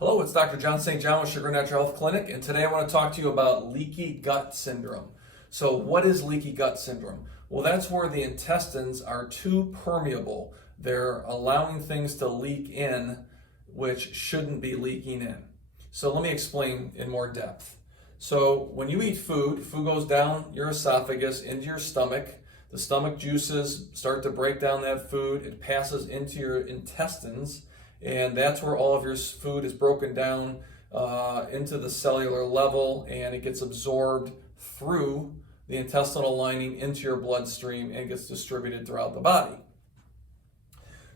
Hello, it's Dr. John St. John with Chagrin Natural Health Clinic, and today I want to talk to you about leaky gut syndrome. So what is leaky gut syndrome? Well, that's where the intestines are too permeable. They're allowing things to leak in which shouldn't be leaking in. So let me explain in more depth. So when you eat food goes down your esophagus into your stomach. The stomach juices start to break down that food. It passes into your intestines, and that's where all of your food is broken down into the cellular level, and it gets absorbed through the intestinal lining into your bloodstream and gets distributed throughout the body.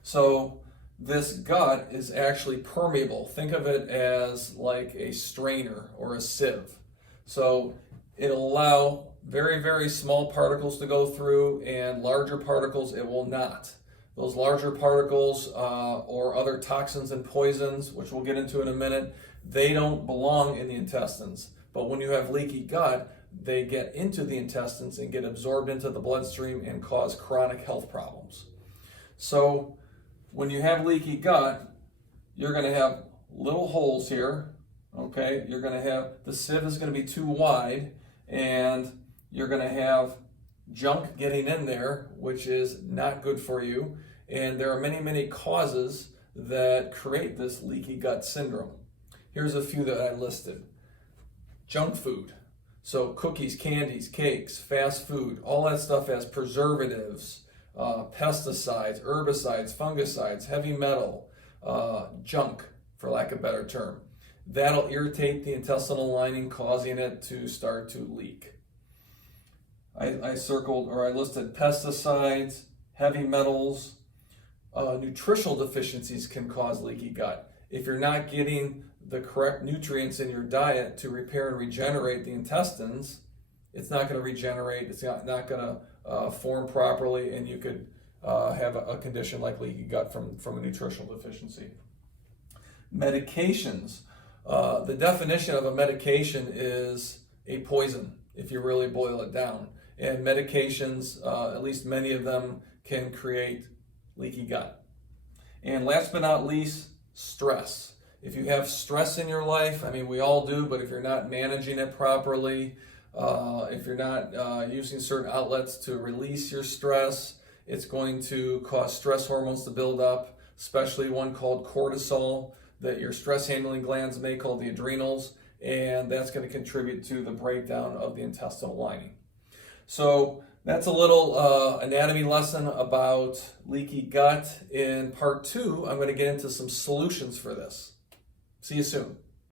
So this gut is actually permeable. Think of it as like a strainer or a sieve. So it'll allow very, very small particles to go through, and larger particles it will not. Those larger particles or other toxins and poisons, which we'll get into in a minute, they don't belong in the intestines. But when you have leaky gut, they get into the intestines and get absorbed into the bloodstream and cause chronic health problems. So when you have leaky gut, you're going to have little holes here, okay? You're going to have, the sieve is going to be too wide, and you're going to have junk getting in there, which is not good for you. And there are many, many causes that create this leaky gut syndrome. Here's a few that I listed. Junk food. So cookies, candies, cakes, fast food, all that stuff has preservatives, pesticides, herbicides, fungicides, heavy metal, junk, for lack of a better term. That'll irritate the intestinal lining, causing it to start to leak. I circled, or I listed pesticides, heavy metals. Nutritional deficiencies can cause leaky gut. If you're not getting the correct nutrients in your diet to repair and regenerate the intestines, it's not going to regenerate, it's not going to form properly, and you could have a condition like leaky gut from a nutritional deficiency. Medications. The definition of a medication is a poison, if you really boil it down. And medications, at least many of them, can create leaky gut. And last but not least, stress. If you have stress in your life, I mean, we all do, but if you're not managing it properly, if you're not using certain outlets to release your stress, it's going to cause stress hormones to build up, especially one called cortisol that your stress handling glands make, called the adrenals, and that's going to contribute to the breakdown of the intestinal lining. So that's a little anatomy lesson about leaky gut. In part 2, I'm going to get into some solutions for this. See you soon.